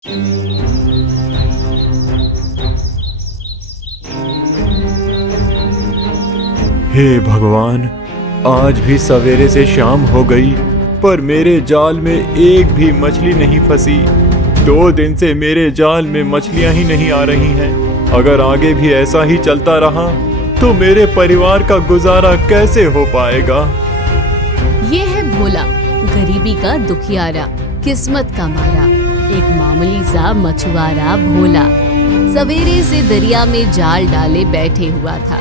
हे भगवान, आज भी सवेरे से शाम हो गई पर मेरे जाल में एक भी मछली नहीं फंसी। 2 दिन से मेरे जाल में मछलियां ही नहीं आ रही हैं। अगर आगे भी ऐसा ही चलता रहा तो मेरे परिवार का गुजारा कैसे हो पाएगा। ये है भोला, गरीबी का दुखियारा, किस्मत का मारा, एक मामूली सा मछुआरा भोला सवेरे से दरिया में जाल डाले बैठे हुआ था।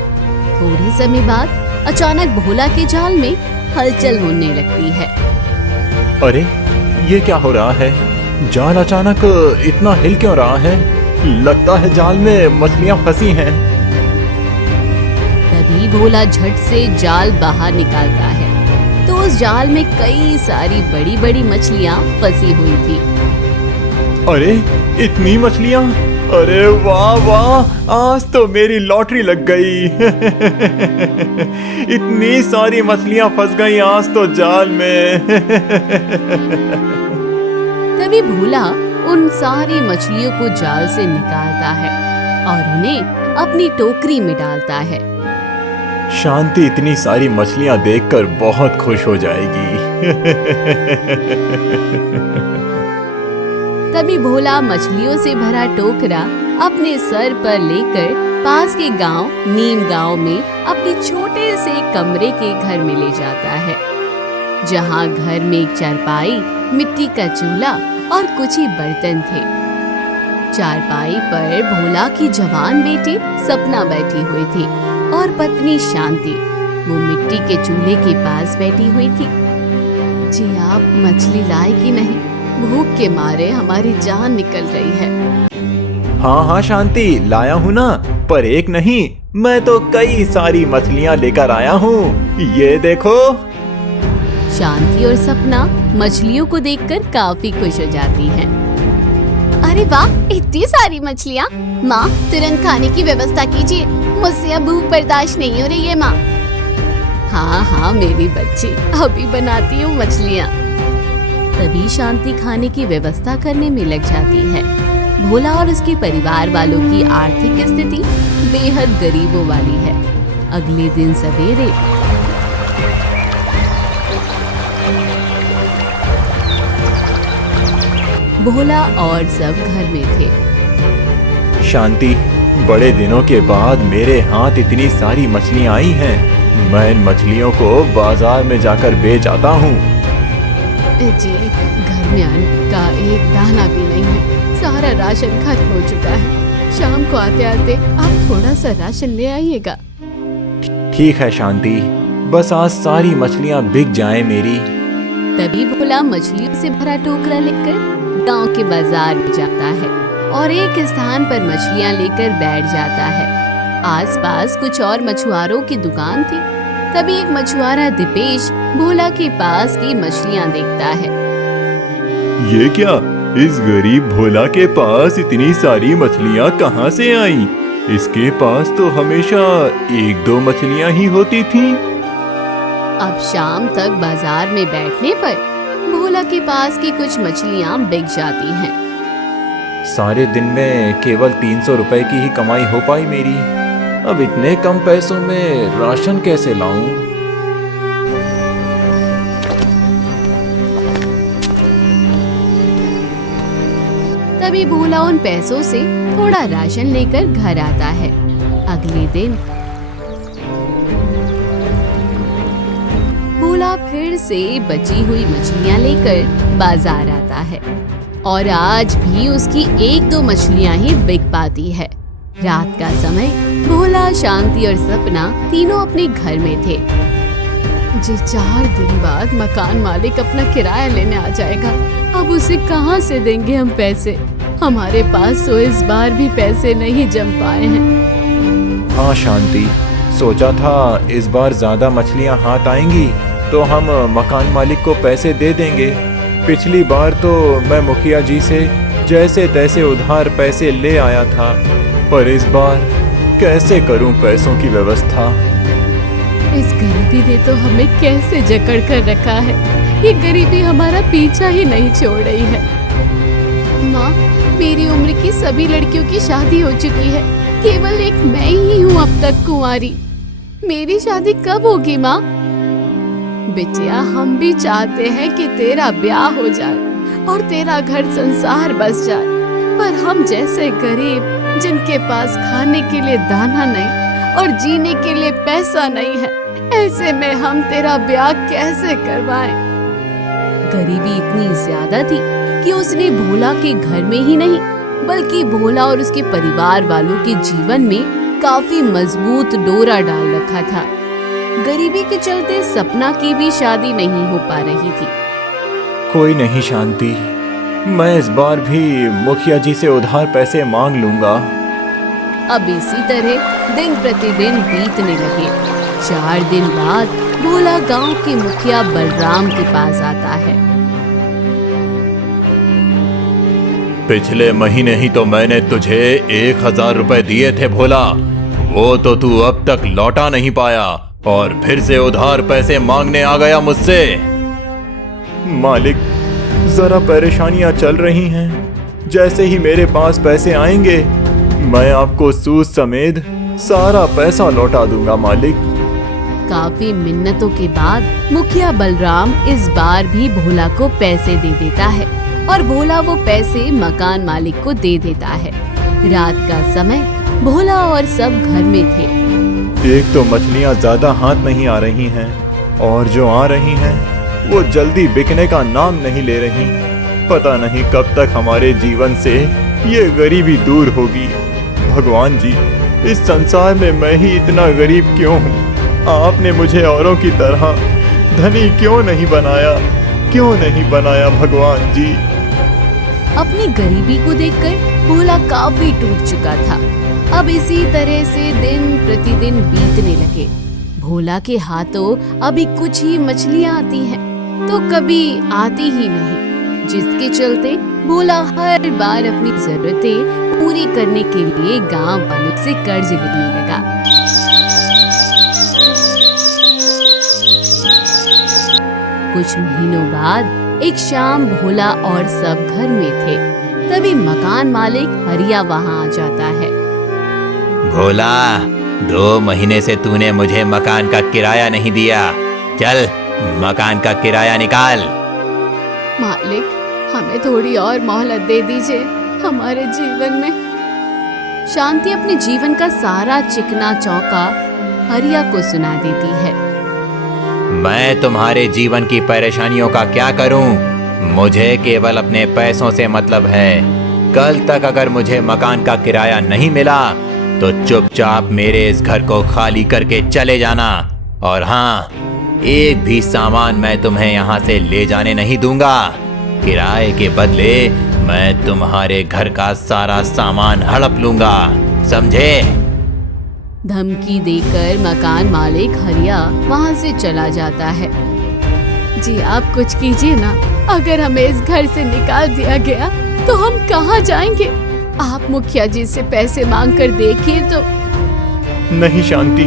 थोड़े समय बाद अचानक भोला के जाल में हलचल होने लगती है। अरे ये क्या हो रहा है? जाल अचानक इतना हिल क्यों रहा है? लगता है जाल में मछलियां फंसी हैं। तभी भोला झट से जाल बाहर निकालता है तो उस जाल में कई सारी बड़ी बड़ी मछलियां फंसी हुई थी। अरे इतनी मछलियां! अरे वाह वाह, आज तो मेरी लॉटरी लग गई। इतनी सारी मछलियां फंस गई आज तो जाल में। तभी भोला उन सारी मछलियों को जाल से निकालता है और उन्हें अपनी टोकरी में डालता है। शांति इतनी सारी मछलियां देखकर बहुत खुश हो जाएगी। तभी भोला मछलियों से भरा टोकरा अपने सर पर लेकर पास के गांव नीम गांव में अपने छोटे से कमरे के घर में ले जाता है, जहां घर में एक चारपाई, मिट्टी का चूल्हा और कुछ ही बर्तन थे। चारपाई पर भोला की जवान बेटी सपना बैठी हुई थी और पत्नी शांति वो मिट्टी के चूल्हे के पास बैठी हुई थी। जी आप मछली लाए कि नहीं? भूख के मारे हमारी जान निकल रही है। हाँ हाँ शांति, लाया हूँ ना, पर एक नहीं, मैं तो कई सारी मछलियाँ लेकर आया हूँ। ये देखो। शांति और सपना मछलियों को देखकर काफी खुश हो जाती हैं। अरे वाह, इतनी सारी मछलियाँ! माँ तुरंत खाने की व्यवस्था कीजिए, मुझसे अब भूख बर्दाश्त नहीं हो रही है माँ। हाँ हाँ मेरी बच्ची, अभी बनाती हूँ मछलियाँ। तभी शांति खाने की व्यवस्था करने में लग जाती है। भोला और उसके परिवार वालों की आर्थिक स्थिति बेहद गरीबों वाली है। अगले दिन सवेरे भोला और सब घर में थे। शांति, बड़े दिनों के बाद मेरे हाथ इतनी सारी मछलियाँ आई हैं। मैं इन मछलियों को बाजार में जाकर बेच आता हूँ। जी, घर में अन्न का एक दाना भी नहीं है, सारा राशन खत्म हो चुका है। शाम को आते आते आप थोड़ा सा राशन ले आइएगा। ठीक है शांति, बस आज सारी मछलियाँ बिक जाएं मेरी। तभी भोला मछलियों से भरा टोकरा लेकर गांव के बाजार में जाता है और एक स्थान पर मछलियाँ लेकर बैठ जाता है। आसपास कुछ और मछुआरों की दुकान थी। तभी एक मछुआरा दीपेश भोला के पास की मछलियाँ देखता है। ये क्या? इस गरीब भोला के पास इतनी सारी मछलियाँ कहाँ से आईं? इसके पास तो हमेशा 1-2 मछलियाँ ही होती थीं। अब शाम तक बाजार में बैठने पर भोला के पास की कुछ मछलियाँ बिक जाती हैं। सारे दिन में केवल 300 रुपए की ही कमाई हो पाई मेरी। अब इतने कम पैसों में राशन कैसे लाऊं? तभी भोला उन पैसों से थोड़ा राशन लेकर घर आता है। अगले दिन भोला फिर से बची हुई मछलियाँ लेकर बाजार आता है और आज भी उसकी 1-2 मछलियाँ ही बिक पाती है। रात का समय भोला, शांति और सपना तीनों अपने घर में थे। जी 4 दिन बाद मकान मालिक अपना किराया लेने आ जाएगा। अब उसे कहाँ से देंगे हम पैसे? हमारे पास तो इस बार भी पैसे नहीं जम पाए हैं। हाँ शांति, सोचा था इस बार ज्यादा मछलियाँ हाथ आएंगी तो हम मकान मालिक को पैसे दे देंगे। पिछली बार तो मैं मुखिया जी से जैसे तैसे उधार पैसे ले आया था, पर इस बार कैसे करूं पैसों की व्यवस्था? इस गरीबी ने तो हमें कैसे जकड़ कर रखा है। ये गरीबी हमारा पीछा ही नहीं छोड़ रही है। माँ मेरी उम्र की सभी लड़कियों की शादी हो चुकी है, केवल एक मैं ही हूँ अब तक कुंवारी। मेरी शादी कब होगी माँ? बिटिया, हम भी चाहते हैं कि तेरा ब्याह हो जाए और तेरा घर संसार बस जाए, पर हम जैसे गरीब जिनके पास खाने के लिए दाना नहीं और जीने के लिए पैसा नहीं है, ऐसे में हम तेरा ब्याह कैसे करवाएं? गरीबी इतनी ज्यादा थी कि उसने भोला के घर में ही नहीं बल्कि भोला और उसके परिवार वालों के जीवन में काफी मजबूत डोरा डाल रखा था। गरीबी के चलते सपना की भी शादी नहीं हो पा रही थी। कोई नहीं शांति, मैं इस बार भी मुखिया जी से उधार पैसे मांग लूंगा। अब इसी तरह दिन प्रतिदिन बीतने लगे। 4 दिन बाद भोला गांव के मुखिया बलराम के पास आता है। पिछले महीने ही तो मैंने तुझे 1000 रुपए दिए थे भोला, वो तो तू अब तक लौटा नहीं पाया और फिर से उधार पैसे मांगने आ गया मुझसे। मालिक, जरा परेशानियां चल रही हैं। जैसे ही मेरे पास पैसे आएंगे मैं आपको सूद समेत सारा पैसा लौटा दूंगा मालिक। काफी मिन्नतों के बाद मुखिया बलराम इस बार भी भोला को पैसे दे देता है और भोला वो पैसे मकान मालिक को दे देता है। रात का समय भोला और सब घर में थे। एक तो मछलियां ज्यादा हाथ नहीं आ रही हैं और जो आ रही हैं वो जल्दी बिकने का नाम नहीं ले रही। पता नहीं कब तक हमारे जीवन से ये गरीबी दूर होगी। भगवान जी, इस संसार में मैं ही इतना गरीब क्यों हूँ? आपने मुझे औरों की तरह धनी क्यों नहीं बनाया? क्यों नहीं बनाया भगवान जी? अपनी गरीबी को देखकर भोला काफी टूट चुका था। अब इसी तरह से दिन प्रतिदिन बीतने लगे। भोला के हाथों अभी कुछ ही मछलियां आती हैं, तो कभी आती ही नहीं, जिसके चलते भोला हर बार अपनी जरूरतें पूरी करने के लिए गांव वालों से कर्ज लेने लगा। कुछ महीनों बाद एक शाम भोला और सब घर में थे, तभी मकान मालिक हरिया वहां आ जाता है। भोला, 2 महीने से तूने मुझे मकान का किराया नहीं दिया। चल, मकान का किराया निकाल। मालिक, हमें थोड़ी और मोहलत दे दीजिए हमारे जीवन में। शांति अपने जीवन का सारा चिकना चौका हरिया को सुना देती है। मैं तुम्हारे जीवन की परेशानियों का क्या करूं? मुझे केवल अपने पैसों से मतलब है। कल तक अगर मुझे मकान का किराया नहीं मिला तो चुपचाप मेरे इस घर को खाली करके चले जाना। और हाँ, एक भी सामान मैं तुम्हें यहाँ से ले जाने नहीं दूंगा। किराए के बदले मैं तुम्हारे घर का सारा सामान हड़प लूंगा, समझे? धमकी देकर मकान मालिक हरिया वहाँ से चला जाता है। जी आप कुछ कीजिए ना, अगर हमें इस घर से निकाल दिया गया तो हम कहाँ जाएंगे? आप मुखिया जी से पैसे मांग कर देखिए तो। नहीं शांति,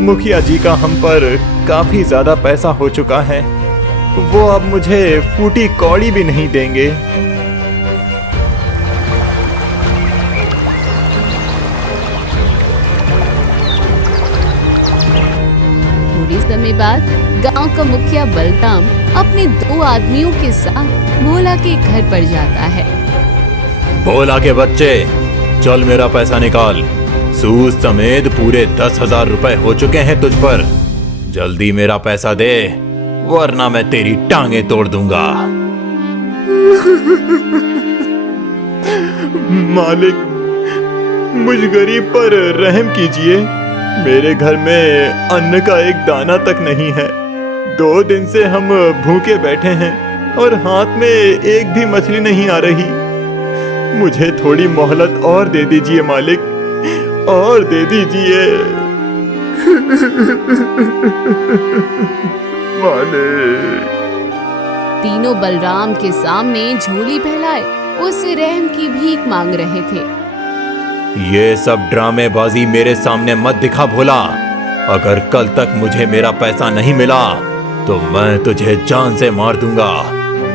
मुखिया जी का हम पर काफी ज्यादा पैसा हो चुका है। वो अब मुझे फूटी कौड़ी भी नहीं देंगे। थोड़ी समय बाद गांव का मुखिया बलराम अपने 2 आदमियों के साथ भोला के घर पर जाता है। भोला के बच्चे, चल मेरा पैसा निकाल। सूद समेत पूरे 10,000 रुपए हो चुके हैं तुझ पर। जल्दी मेरा पैसा दे, वरना मैं तेरी टांगे तोड़ दूंगा। मालिक, मुझ गरीब पर रहम कीजिए। मेरे घर में अन्न का एक दाना तक नहीं है। 2 दिन से हम भूखे बैठे हैं और हाथ में एक भी मछली नहीं आ रही। मुझे थोड़ी मोहलत और दे दीजिए मालिक, और दे दीजिए। मालिक। तीनों बलराम के सामने झोली फैलाए उससे रहम की भीख मांग रहे थे। ये सब ड्रामेबाजी मेरे सामने मत दिखा भोला। अगर कल तक मुझे मेरा पैसा नहीं मिला तो मैं तुझे जान से मार दूंगा।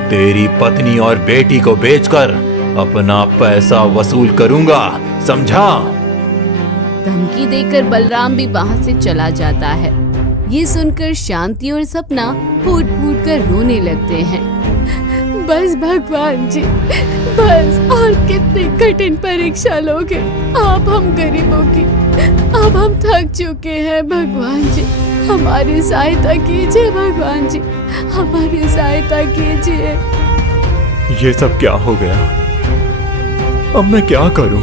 तेरी पत्नी और बेटी को बेचकर अपना पैसा वसूल करूंगा, समझा? धमकी देकर बलराम भी वहाँ से चला जाता है। ये सुनकर शांति और सपना फूट फूट कर रोने लगते हैं। बस भगवान जी, बस और कितनी कठिन परीक्षा लोगे आप हम गरीबों की। अब हम थक चुके हैं भगवान जी, हमारी सहायता कीजिए भगवान जी, हमारी सहायता कीजिए। ये सब क्या हो गया? अब मैं क्या करूं?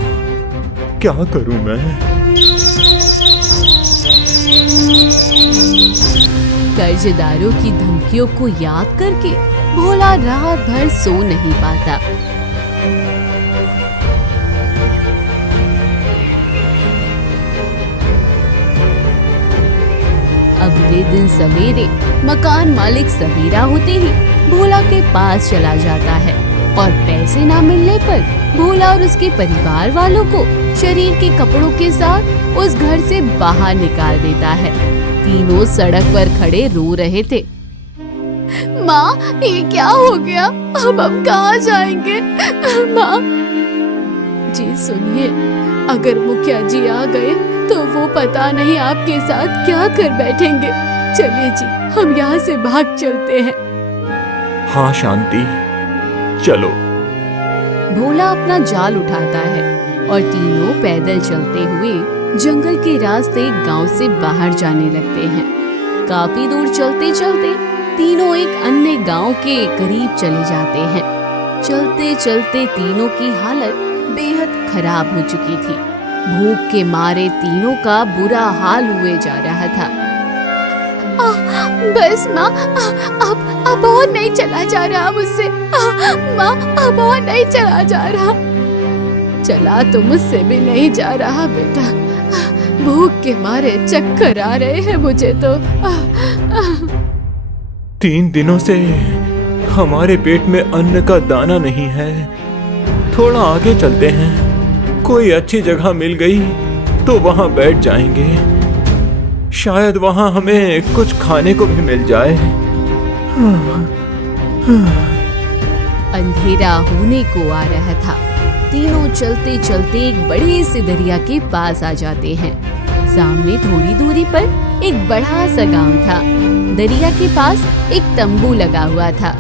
क्या करूं मैं? कर्जदारों की धमकियों को याद करके भोला रात भर सो नहीं पाता। अगले दिन सवेरे मकान मालिक सवेरा होते ही भोला के पास चला जाता है और पैसे ना मिलने पर भोला और उसके परिवार वालों को शरीर के कपड़ों के साथ उस घर से बाहर निकाल देता है। तीनों सड़क पर खड़े रो रहे थे। माँ, ये क्या हो गया? अब हम कहाँ जाएंगे? माँ जी सुनिए, अगर मुखिया जी आ गए तो वो पता नहीं आपके साथ क्या कर बैठेंगे। चलिए जी, हम यहाँ से भाग चलते हैं। हाँ शांति, चलो। भोला अपना जाल उठाता है और तीनों पैदल चलते हुए जंगल के रास्ते गांव से बाहर जाने लगते हैं। काफी दूर चलते चलते तीनों एक अन्य गांव के करीब चले जाते हैं। चलते चलते तीनों की हालत बेहद खराब हो चुकी थी। भूख के मारे तीनों का बुरा हाल हुए जा रहा था। बस माँ, अब और नहीं चला जा रहा मुझसे। माँ, अब और नहीं चला जा रहा। चला तो मुझसे भी नहीं जा रहा बेटा, भूख के मारे चक्कर आ रहे हैं मुझे तो। 3 दिनों से हमारे पेट में अन्न का दाना नहीं है। थोड़ा आगे चलते हैं, कोई अच्छी जगह मिल गई तो वहां बैठ जाएंगे। शायद वहां हमें कुछ खाने को भी मिल जाए। अंधेरा होने को आ रहा था। तीनों चलते चलते एक बड़े से दरिया के पास आ जाते हैं। सामने थोड़ी दूरी पर एक बड़ा सा गांव था। दरिया के पास एक तंबू लगा हुआ था।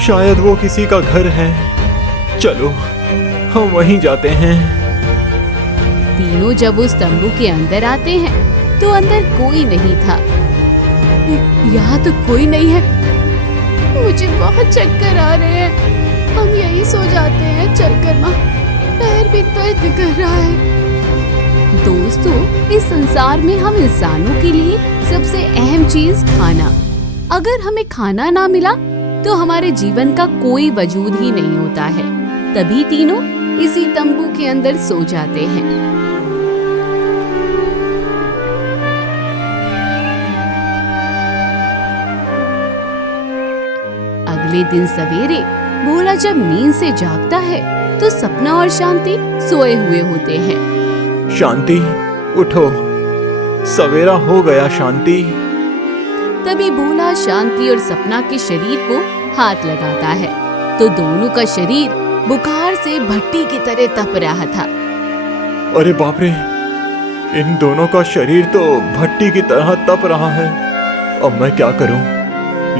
शायद वो किसी का घर है, चलो हम वहीं जाते हैं। तीनों जब उस तंबू के अंदर आते हैं तो अंदर कोई नहीं था। यहाँ तो कोई नहीं है। मुझे बहुत चक्कर आ रहे हैं, हम यहीं सो जाते हैं चलकर माँ, पैर भी दर्द कर रहा है। दोस्तों, इस संसार में हम इंसानों के लिए सबसे अहम चीज खाना। अगर हमें खाना ना मिला तो हमारे जीवन का कोई वजूद ही नहीं होता है। तभी तीनों इसी तंबू के अंदर सो जाते हैं। अगले दिन सवेरे भोला जब नींद से जागता है तो सपना और शांति सोए हुए होते हैं। शांति, उठो, सवेरा हो गया शांति। तभी भोला शांति और सपना के शरीर को हाथ लगाता है तो दोनों का शरीर बुखार से भट्टी की तरह तप रहा था। अरे बाप रे, इन दोनों का शरीर तो भट्टी की तरह तप रहा है। अब मैं क्या करूं?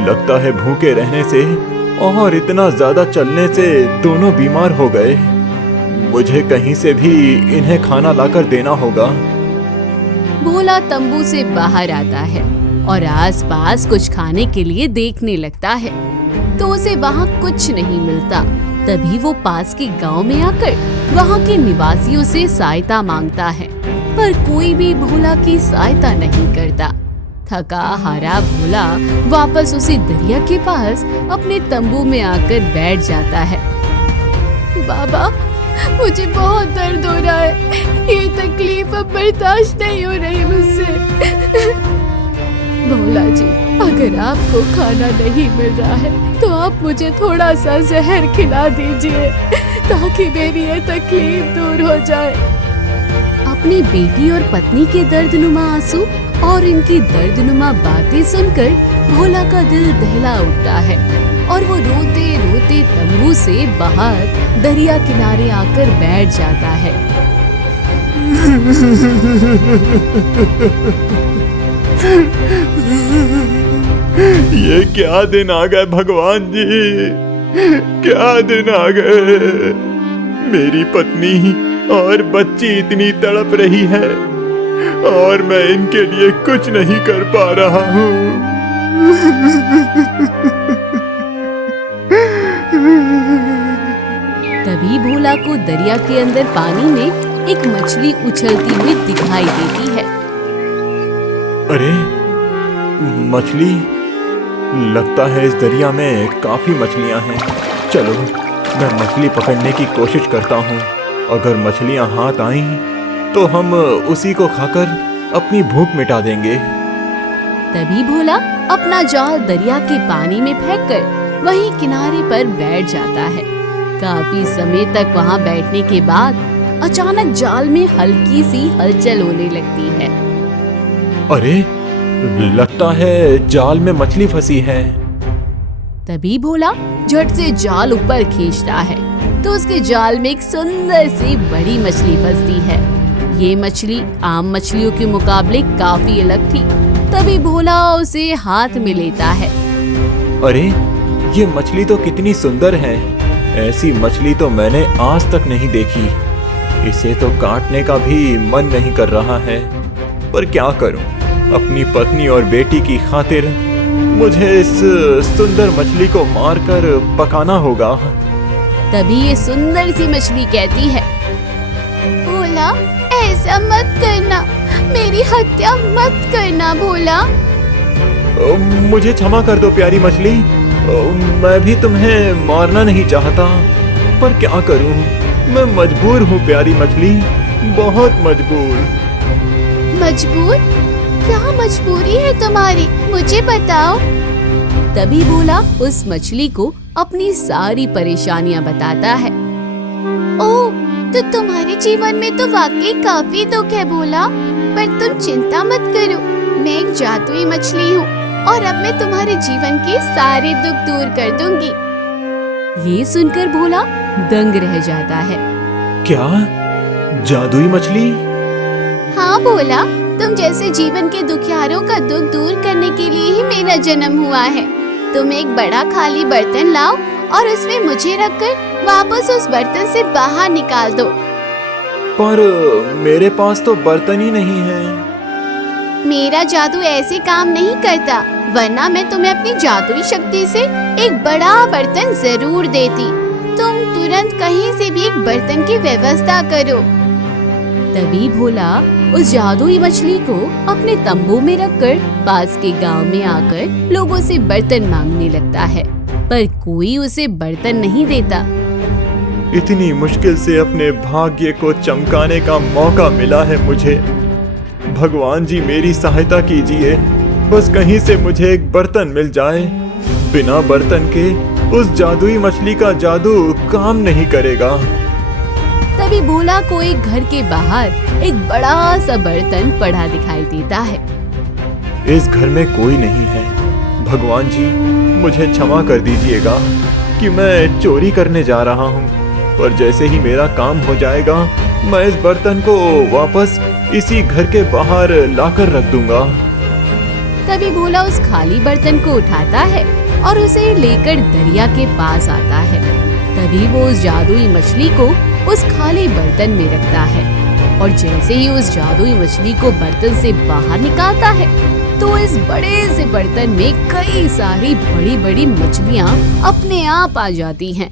लगता है भूखे रहने से और इतना ज्यादा चलने से दोनों बीमार हो गए। मुझे कहीं से भी इन्हें खाना लाकर देना होगा। भोला तंबू से बाहर आता है और आसपास कुछ खाने के लिए देखने लगता है तो उसे वहाँ कुछ नहीं मिलता। तभी वो पास के गांव में आकर वहाँ के निवासियों से सहायता मांगता है, पर कोई भी भोला की सहायता नहीं करता। थका हारा भोला वापस उसी दरिया के पास अपने तंबू में आकर बैठ जाता है। बाबा, मुझे बहुत दर्द हो रहा है, ये तकलीफ अब बर्दाश्त नहीं हो रही मुझसे। भोला जी, अगर आपको खाना नहीं मिल रहा है तो आप मुझे थोड़ा सा जहर खिला दीजिए ताकि मेरी ये तकलीफ दूर हो जाए। अपनी बेटी और पत्नी के दर्दनुमा आंसू और इनकी दर्दनुमा बातें सुनकर भोला का दिल दहला उठता है और वो रोते रोते तंबू से बाहर दरिया किनारे आकर बैठ जाता है। ये क्या दिन आ गए भगवान जी, क्या दिन आ गए। मेरी पत्नी और बच्ची इतनी तड़प रही है और मैं इनके लिए कुछ नहीं कर पा रहा हूँ। तभी भोला को दरिया के अंदर पानी में एक मछली उछलती हुई दिखाई देती है। अरे मछली, लगता है इस दरिया में काफी मछलियां हैं। चलो मैं मछली पकड़ने की कोशिश करता हूँ। अगर मछलियां हाथ आईं तो हम उसी को खाकर अपनी भूख मिटा देंगे। तभी भोला अपना जाल दरिया के पानी में फेंककर वहीं किनारे पर बैठ जाता है। काफी समय तक वहाँ बैठने के बाद अचानक जाल में हल्की सी हलचल होने लगती है। अरे लगता है जाल में मछली फंसी है। तभी भोला झट से जाल ऊपर खींचता है तो उसके जाल में एक सुंदर सी बड़ी मछली फंसती है। ये मछली आम मछलियों के मुकाबले काफी अलग थी। तभी भोला उसे हाथ में लेता है। अरे ये मछली तो कितनी सुंदर है। ऐसी मछली तो मैंने आज तक नहीं देखी। इसे तो काटने का भी मन नहीं कर रहा है, पर क्या करूं, अपनी पत्नी और बेटी की खातिर मुझे इस सुंदर मछली को मारकर पकाना होगा। तभी ये सुंदर सी मछली कहती है, भोला ऐसा मत करना, मेरी हत्या मत करना भोला। मुझे क्षमा कर दो प्यारी मछली, मैं भी तुम्हें मारना नहीं चाहता, पर क्या करूं, मैं मजबूर हूँ प्यारी मछली, बहुत मजबूर। मजबूर? क्या मजबूरी है तुम्हारी, मुझे बताओ। तभी भोला उस मछली को अपनी सारी परेशानियां बताता है। ओह, तो तुम्हारे जीवन में तो वाकई काफी दुख है भोला, पर तुम चिंता मत करो, मैं एक जादुई मछली हूँ और अब मैं तुम्हारे जीवन के सारे दुख दूर कर दूंगी। ये सुनकर भोला दंग रह जाता है। क्या जादुई मछली? हाँ भोला, तुम जैसे जीवन के दुखियारों का दुख दूर करने के लिए ही मेरा जन्म हुआ है। तुम एक बड़ा खाली बर्तन लाओ और उसमें मुझे रखकर वापस उस बर्तन से बाहर निकाल दो। पर मेरे पास तो बर्तन ही नहीं है। मेरा जादू ऐसे काम नहीं करता, वरना मैं तुम्हें अपनी जादुई शक्ति से एक बड़ा बर्तन जरूर देती। तुम तुरंत कहीं से भी एक बर्तन की व्यवस्था करो। तभी भोला उस जादुई मछली को अपने तंबू में रखकर पास के गांव में आकर लोगों से बर्तन मांगने लगता है, पर कोई उसे बर्तन नहीं देता। इतनी मुश्किल से अपने भाग्य को चमकाने का मौका मिला है मुझे। भगवान जी मेरी सहायता कीजिए, बस कहीं से मुझे एक बर्तन मिल जाए। बिना बर्तन के उस जादुई मछली का जादू काम नहीं करेगा। तभी भोला को एक घर के बाहर एक बड़ा सा बर्तन पड़ा दिखाई देता है। इस घर में कोई नहीं है। भगवान जी मुझे क्षमा कर दीजिएगा कि मैं चोरी करने जा रहा हूँ, पर जैसे ही मेरा काम हो जाएगा मैं इस बर्तन को वापस इसी घर के बाहर लाकर रख दूंगा। तभी भोला उस खाली बर्तन को उठाता है और उसे लेकर दरिया के पास आता है। तभी वो उस जादुई मछली को उस खाली बर्तन में रखता है और जैसे ही उस जादुई मछली को बर्तन से बाहर निकालता है तो इस बड़े से बर्तन में कई सारी बड़ी बड़ी मछलियाँ अपने आप आ जाती हैं।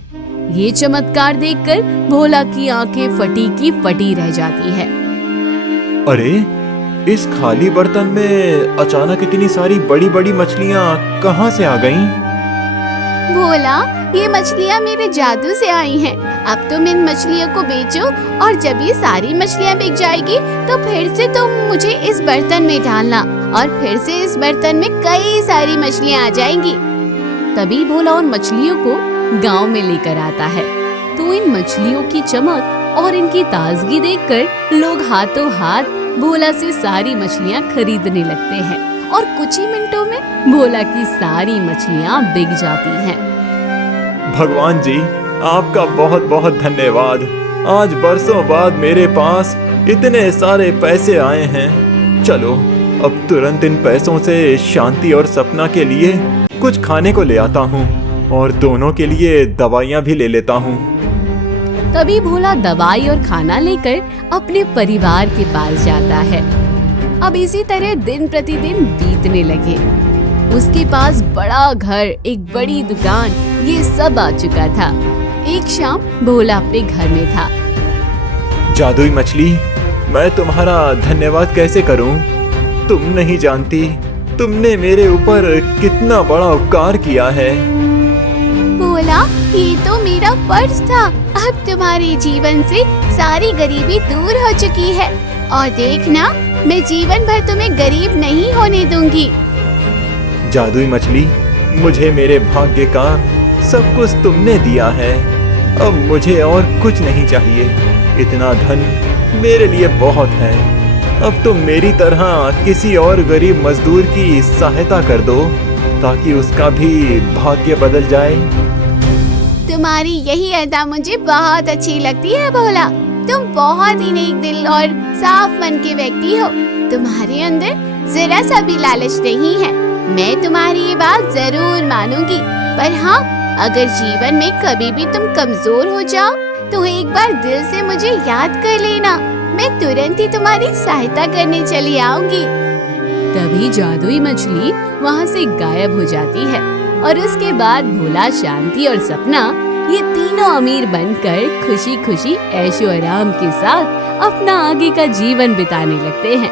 ये चमत्कार देखकर भोला की आंखें फटी की फटी रह जाती है। अरे इस खाली बर्तन में अचानक इतनी सारी बड़ी बड़ी मछलियाँ कहाँ से आ गईं? भोला, ये मछलियाँ मेरे जादू से आई हैं। अब तुम इन मछलियों को बेचो और जब ये सारी मछलियाँ बिक जाएगी तो फिर से तुम मुझे इस बर्तन में डालना और फिर से इस बर्तन में कई सारी मछलियाँ आ जाएंगी। तभी भोला उन मछलियों को गांव में लेकर आता है तो इन मछलियों की चमक और इनकी ताजगी देखकर लोग हाथों हाथ भोला से सारी मछलियाँ खरीदने लगते हैं और कुछ ही मिनटों में भोला की सारी मछलियाँ बिक जाती हैं। भगवान जी, आपका बहुत बहुत धन्यवाद। आज बरसों बाद मेरे पास इतने सारे पैसे आए हैं। चलो अब तुरंत इन पैसों से शांति और सपना के लिए कुछ खाने को ले आता हूँ और दोनों के लिए दवाइयाँ भी ले लेता हूँ। तभी भोला दवाई और खाना लेकर अपने परिवार के पास जाता है। अब इसी तरह दिन प्रतिदिन बीतने लगे। उसके पास बड़ा घर, एक बड़ी दुकान, ये सब आ चुका था। एक शाम भोला अपने घर में था। जादुई मछली, मैं तुम्हारा धन्यवाद कैसे करूं? तुम नहीं जानती तुमने मेरे ऊपर कितना बड़ा उपकार किया है। भोला, ये तो मेरा फर्ज था। अब तुम्हारे जीवन से सारी गरीबी दूर हो चुकी है और देखना, मैं जीवन भर तुम्हें गरीब नहीं होने दूंगी। जादुई मछली, मुझे मेरे भाग्य का सब कुछ तुमने दिया है। अब मुझे और कुछ नहीं चाहिए। इतना धन मेरे लिए बहुत है। अब तुम मेरी तरह किसी और गरीब मजदूर की सहायता कर दो ताकि उसका भी भाग्य बदल जाए। तुम्हारी यही अदा मुझे बहुत अच्छी लगती है भोला। तुम बहुत ही नेक दिल और साफ मन के व्यक्ति हो। तुम्हारे अंदर जरा सा भी लालच नहीं है। मैं तुम्हारी ये बात जरूर मानूंगी। पर हाँ, अगर जीवन में कभी भी तुम कमजोर हो जाओ तो एक बार दिल से मुझे याद कर लेना। मैं तुरंत ही तुम्हारी सहायता करने चली आऊंगी। तभी जादुई मछली वहाँ से गायब हो जाती है और उसके बाद भोला, शांति और सपना ये तीनों अमीर बनकर खुशी खुशी ऐशो आराम के साथ अपना आगे का जीवन बिताने लगते हैं।